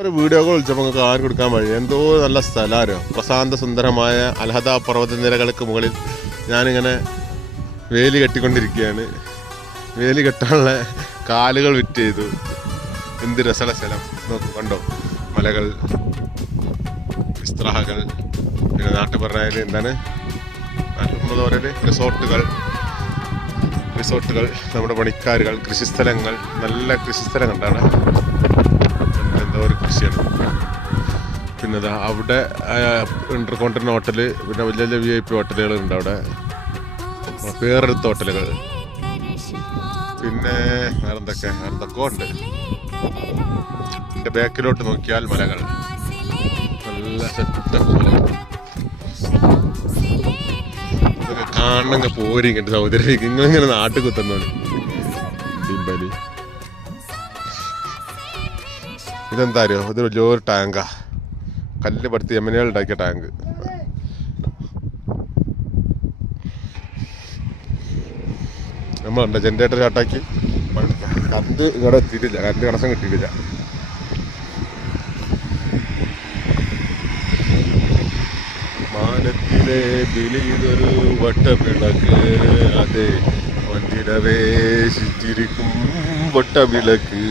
ഒരു വീഡിയോകൾ വിളിച്ചപ്പോൾ നിങ്ങൾക്ക് ആരും കൊടുക്കാൻ വഴി എന്തോ നല്ല സ്ഥലമാരോ പ്രശാന്ത സുന്ദരമായ അൽഹദ പർവ്വതനിരകൾക്ക് മുകളിൽ ഞാനിങ്ങനെ വേലി കെട്ടിക്കൊണ്ടിരിക്കുകയാണ്. വേലി കെട്ടാനുള്ള കാലുകൾ വിറ്റ് ചെയ്തു. എന്ത് രസമുള്ള സ്ഥലം നോക്കൂ, കണ്ടോ? മലകൾ, ഇസ്ത്രാഹകൾ, പിന്നെ നാട്ടിൽ പറഞ്ഞാൽ എന്താണ് നമ്മൾ പറയുന്നത് റിസോർട്ടുകൾ, നമ്മുടെ പണിക്കാരുകൾ, കൃഷിസ്ഥലങ്ങൾ, നല്ല കൃഷിസ്ഥലം കണ്ടാണ്. എന്തോ ഒരു കൃഷിയാണ്. പിന്നെ അവിടെ ഇന്റർകോണ്ടിനൽ ഹോട്ടല്, പിന്നെ വലിയ വലിയ VIP ഹോട്ടലുകൾ ഉണ്ട് അവിടെ, പേരെടുത്ത ഹോട്ടലുകൾ, പിന്നെ വേറെന്തൊക്കെ ഉണ്ട്. എൻ്റെ ബാക്കിലോട്ട് നോക്കിയാൽ മലകൾ, നല്ല സെറ്റപ്പ് മലകൾ. ഇതൊക്കെ കാണുന്ന പോരിങ്ങട്ട് സൗദര്യ ഇങ്ങനെ നാട്ടിൽ കുത്തുന്നോളി. ഇതെന്താ അറിയോ? ഇത് വലിയൊരു ടാങ്കാ, കല്ല് പടുത്ത് യമനികൾ ഉണ്ടാക്കിയ ടാങ്ക്. നമ്മളുണ്ട് ജനറേറ്റർ ചാട്ടാക്കി. കറണ്ട് ഇങ്ങോട്ട് എത്തിയിട്ടില്ല, കറണ്ട് കണക്ഷൻ കിട്ടിയിട്ടില്ല. മാനത്തിലെ വിളിയൊരു വട്ടവിളക്ക്, അതെ വണ്ടിടവേശിച്ചിരിക്കും വട്ടവിളക്ക്.